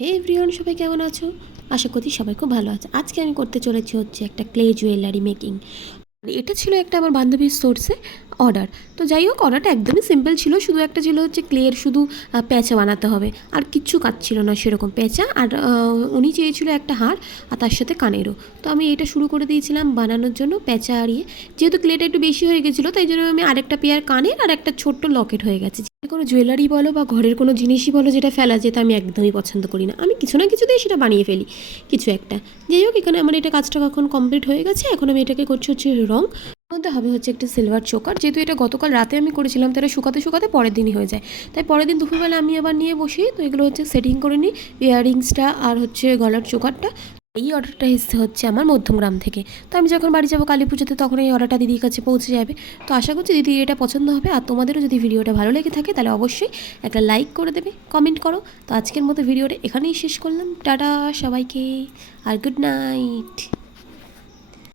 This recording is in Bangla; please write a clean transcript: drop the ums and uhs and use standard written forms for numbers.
হে এভরিওয়ান, সবাই কেমন আছো? আশা করছি সবাই খুব ভালো আছে। আজকে আমি করতে চলেছি হচ্ছে একটা ক্লে জুয়েলারি মেকিং। এটা ছিল একটা আমার বান্ধবীর সোর্সে অর্ডার। তো যাই হোক, অর্ডারটা একদমই সিম্পল ছিল, শুধু একটা ছিল হচ্ছে ক্লের শুধু প্যাঁচা বানাতে হবে, আর কিচ্ছু কাজ ছিল না সেরকম। প্যাঁচা আর উনি চেয়েছিল একটা হার আর তার সাথে কানেরও। তো আমি এটা শুরু করে দিয়েছিলাম বানানোর জন্য প্যাঁচা আরিয়ে। যেহেতু ক্লেটা একটু বেশি হয়ে গেছিলো, তাই জন্য আমি আরেকটা পেয়ার কানের আর একটা ছোট্ট লকেট হয়ে গেছে। কোনো জুয়েলারি বলো বা ঘরের কোনো জিনিসই বলো যেটা ফেলা যেটা আমি একদমই পছন্দ করি না, আমি কিছু না কিছু দিয়ে সেটা বানিয়ে ফেলি কিছু একটা। যাই হোক, এখানে আমার এটা কাজটা এখন কমপ্লিট হয়ে গেছে। এখন আমি এটাকে করছি হচ্ছে রং মধ্যে হবে হচ্ছে একটা সিলভার চোকার। যেহেতু এটা গতকাল রাতে আমি করেছিলাম, তাহলে শুকাতে শুকাতে পরের দিনই হয়ে যায়। তাই পরের দিন দুপুরবেলা আমি আবার নিয়ে বসি। তো এগুলো হচ্ছে সেটিং করে নিই, ইয়াররিংসটা আর হচ্ছে গলার চোকারটা। এই অর্ডারটা এসছে হচ্ছে আমার মধ্যমগ্রাম থেকে। তো আমি যখন বাড়ি যাবো কালী পুজোতে, তখন এই অর্ডারটা দিদির কাছে পৌঁছে যাবে। তো আশা করছি দিদি এটা পছন্দ হবে। আর তোমাদেরও যদি ভিডিওটা ভালো লেগে থাকে তাহলে অবশ্যই একটা লাইক করে দেবে, কমেন্ট করো। তো আজকের মতো ভিডিওটা এখানেই শেষ করলাম। টাটা সবাইকে, আর গুড নাইট।